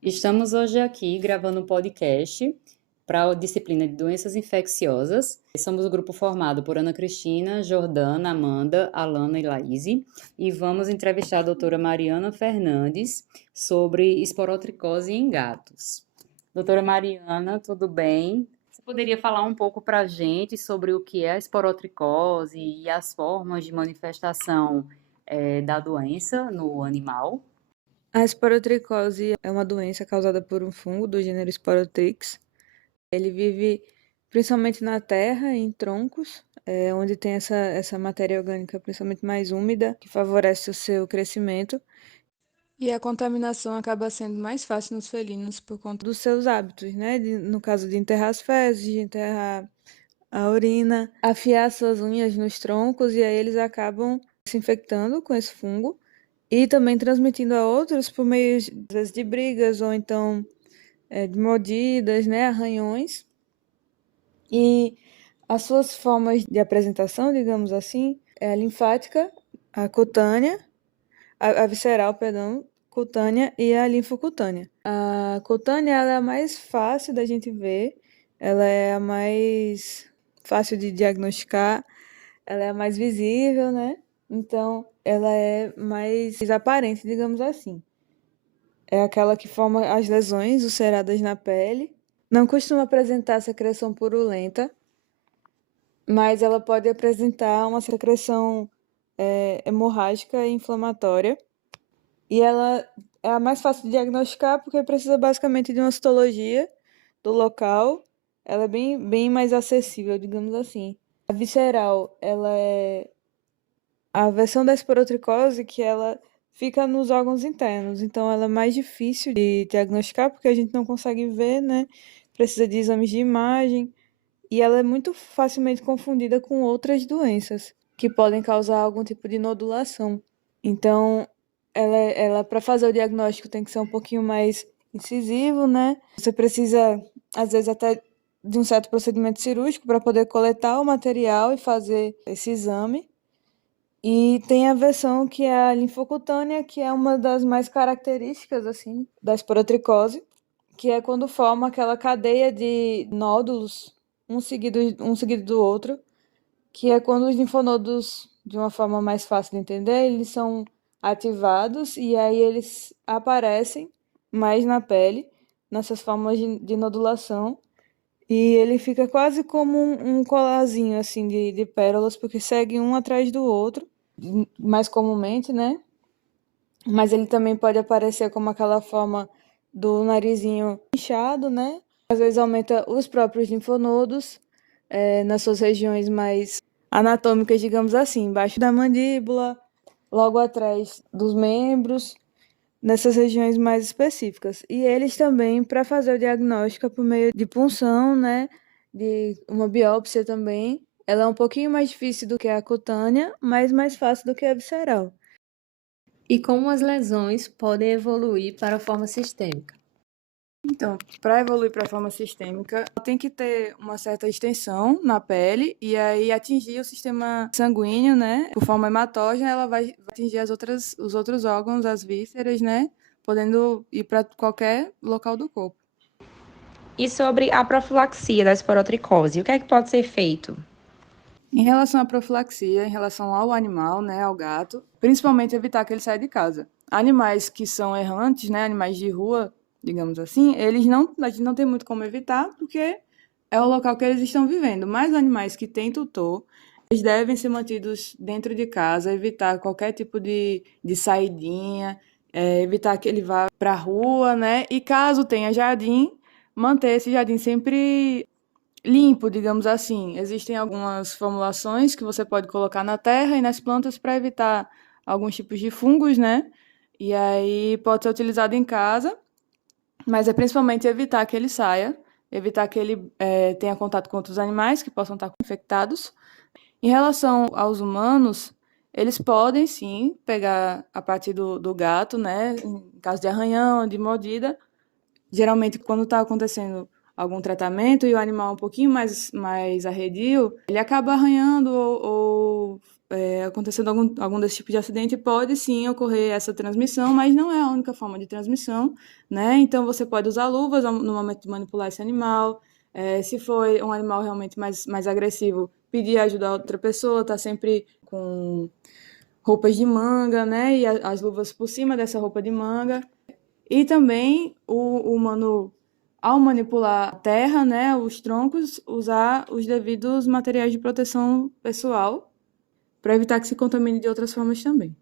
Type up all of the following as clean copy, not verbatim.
Estamos hoje aqui gravando um podcast para a disciplina de doenças infecciosas. Somos o grupo formado por Ana Cristina, Jordana, Amanda, Alana e Laíse, e vamos entrevistar a doutora Mariana Fernandes sobre esporotricose em gatos. Doutora Mariana, tudo bem? Você poderia falar um pouco para a gente sobre o que é a esporotricose e as formas de manifestação da doença no animal? A esporotricose é uma doença causada por um fungo do gênero Sporotrix. Ele vive principalmente na terra, em troncos, onde tem essa matéria orgânica principalmente mais úmida, que favorece o seu crescimento. E a contaminação acaba sendo mais fácil nos felinos por conta dos seus hábitos, né? No caso de enterrar as fezes, de enterrar a urina, afiar suas unhas nos troncos, e aí eles acabam se infectando com esse fungo e também transmitindo a outros por meio, às vezes, de brigas ou então de mordidas, né, arranhões. E as suas formas de apresentação, digamos assim, é a linfática, a cutânea, a visceral, perdão, cutânea e a linfocutânea. A cutânea ela é a mais fácil da gente ver, ela é a mais fácil de diagnosticar, ela é a mais visível, né? Então, ela é mais aparente, digamos assim. É aquela que forma as lesões ulceradas na pele. Não costuma apresentar secreção purulenta, mas ela pode apresentar uma secreção hemorrágica e inflamatória. E ela é a mais fácil de diagnosticar porque precisa basicamente de uma citologia do local. Ela é bem mais acessível, digamos assim. A visceral, ela é a versão da esporotricose que ela fica nos órgãos internos, então ela é mais difícil de diagnosticar porque a gente não consegue ver, né? Precisa de exames de imagem e ela é muito facilmente confundida com outras doenças que podem causar algum tipo de nodulação. Então, ela para fazer o diagnóstico tem que ser um pouquinho mais incisivo, né? Você precisa, às vezes, até de um certo procedimento cirúrgico para poder coletar o material e fazer esse exame. E tem a versão que é a linfocutânea, que é uma das mais características assim da esporotricose, que é quando forma aquela cadeia de nódulos, um seguido do outro, que é quando os linfonodos, de uma forma mais fácil de entender, eles são ativados e aí eles aparecem mais na pele, nessas formas de nodulação, e ele fica quase como um colarzinho assim de pérolas, porque segue um atrás do outro mais comumente, né? Mas ele também pode aparecer como aquela forma do narizinho inchado, né? Às vezes aumenta os próprios linfonodos nas suas regiões mais anatômicas, digamos assim, embaixo da mandíbula, logo atrás dos membros, nessas regiões mais específicas. E eles também, para fazer o diagnóstico por meio de punção, né? De uma biópsia também. Ela é um pouquinho mais difícil do que a cutânea, mas mais fácil do que a visceral. E como as lesões podem evoluir para a forma sistêmica? Então, para evoluir para a forma sistêmica, tem que ter uma certa extensão na pele e aí atingir o sistema sanguíneo, né? Por forma hematógena, ela vai atingir os outros órgãos, as vísceras, né? Podendo ir para qualquer local do corpo. E sobre a profilaxia da esporotricose, o que é que pode ser feito? Em relação à profilaxia, em relação ao animal, né, ao gato, principalmente evitar que ele saia de casa. Animais que são errantes, né, animais de rua, digamos assim, a gente não tem muito como evitar, porque é o local que eles estão vivendo. Mas animais que têm tutor, eles devem ser mantidos dentro de casa, evitar qualquer tipo de saidinha, evitar que ele vá para a rua, né? E caso tenha jardim, manter esse jardim sempre limpo, digamos assim. Existem algumas formulações que você pode colocar na terra e nas plantas para evitar alguns tipos de fungos, né? E aí pode ser utilizado em casa, mas é principalmente evitar que ele saia, evitar que ele tenha contato com outros animais que possam estar infectados. Em relação aos humanos, eles podem sim pegar a partir do gato, né? Em caso de arranhão, de mordida, geralmente quando está acontecendo algum tratamento e o animal é um pouquinho mais arredio, ele acaba arranhando ou acontecendo algum desse tipo de acidente, pode sim ocorrer essa transmissão, mas não é a única forma de transmissão, né? Então, você pode usar luvas no momento de manipular esse animal. Se for um animal realmente mais agressivo, pedir ajuda a outra pessoa, tá sempre com roupas de manga, né? E as luvas por cima dessa roupa de manga. E também o humano, ao manipular a terra, né, os troncos, usar os devidos materiais de proteção pessoal para evitar que se contamine de outras formas também.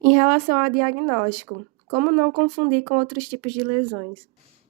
Em relação ao diagnóstico, como não confundir com outros tipos de lesões?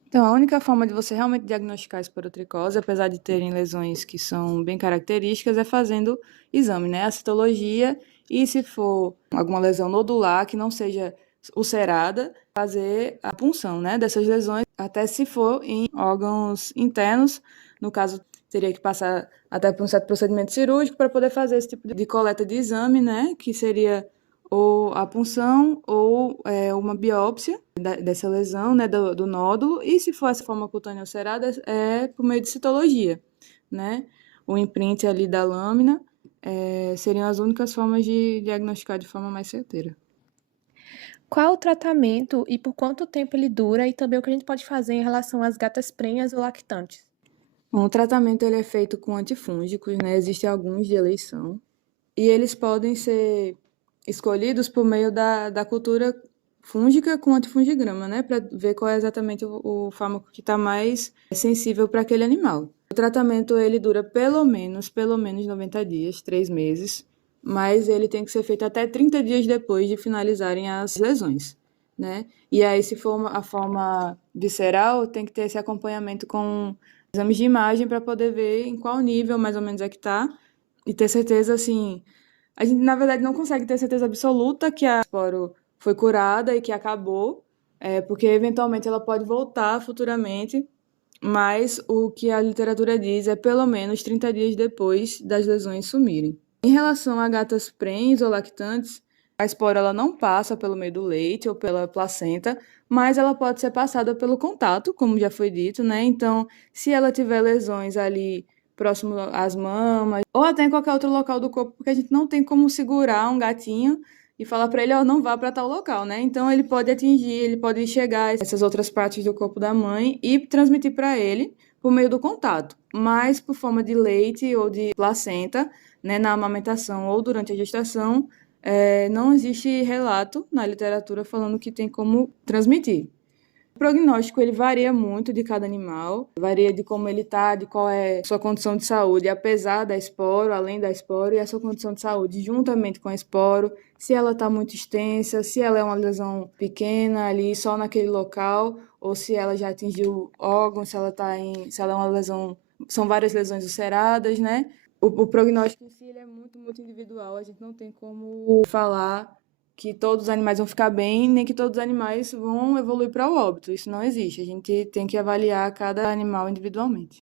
Então, a única forma de você realmente diagnosticar a esporotricose, apesar de terem lesões que são bem características, é fazendo exame, né? A citologia, e se for alguma lesão nodular que não seja ulcerada, fazer a punção, né, dessas lesões, até se for em órgãos internos, no caso, teria que passar até por um certo procedimento cirúrgico para poder fazer esse tipo de coleta de exame, né, que seria ou a punção ou uma biópsia dessa lesão, né, do nódulo, e se for essa forma cutânea ulcerada, é por meio de citologia, né, o imprint ali da lâmina, seriam as únicas formas de diagnosticar de forma mais certeira. Qual o tratamento e por quanto tempo ele dura e também o que a gente pode fazer em relação às gatas prenhas ou lactantes? Bom, o tratamento ele é feito com antifúngicos, né, existem alguns de eleição, e eles podem ser escolhidos por meio da cultura fúngica com antifungigrama, né, para ver qual é exatamente o fármaco que está mais sensível para aquele animal. O tratamento ele dura pelo menos 90 dias, 3 meses, mas ele tem que ser feito até 30 dias depois de finalizarem as lesões, né? E aí, se for a forma visceral, tem que ter esse acompanhamento com exames de imagem para poder ver em qual nível mais ou menos é que está e ter certeza, assim, a gente, na verdade, não consegue ter certeza absoluta que a esporo foi curada e que acabou, porque eventualmente ela pode voltar futuramente, mas o que a literatura diz é pelo menos 30 dias depois das lesões sumirem. Em relação a gatas prens ou lactantes, a esporo ela não passa pelo meio do leite ou pela placenta, mas ela pode ser passada pelo contato, como já foi dito, né? Então, se ela tiver lesões ali próximo às mamas, ou até em qualquer outro local do corpo, porque a gente não tem como segurar um gatinho e falar para ele, ó, não vá para tal local, né? Então ele pode chegar a essas outras partes do corpo da mãe e transmitir para ele por meio do contato, mas por forma de leite ou de placenta, né, na amamentação ou durante a gestação, não existe relato na literatura falando que tem como transmitir. O prognóstico ele varia muito de cada animal, varia de como ele está, de qual é a sua condição de saúde, apesar da esporo, além da esporo, e a sua condição de saúde juntamente com a esporo, se ela está muito extensa, se ela é uma lesão pequena ali só naquele local, ou se ela já atingiu órgãos, se ela é uma lesão, são várias lesões ulceradas, né? O prognóstico em si ele é muito, muito individual, a gente não tem como falar que todos os animais vão ficar bem, nem que todos os animais vão evoluir para o óbito. Isso não existe. A gente tem que avaliar cada animal individualmente.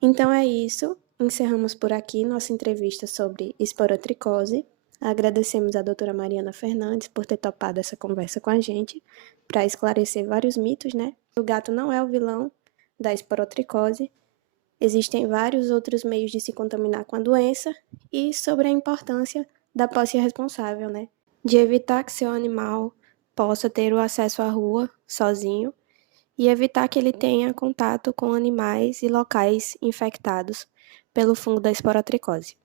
Então é isso. Encerramos por aqui nossa entrevista sobre esporotricose. Agradecemos a doutora Mariana Fernandes por ter topado essa conversa com a gente para esclarecer vários mitos, né? O gato não é o vilão da esporotricose. Existem vários outros meios de se contaminar com a doença e sobre a importância da posse responsável, né? De evitar que seu animal possa ter o acesso à rua sozinho e evitar que ele tenha contato com animais e locais infectados pelo fungo da esporotricose.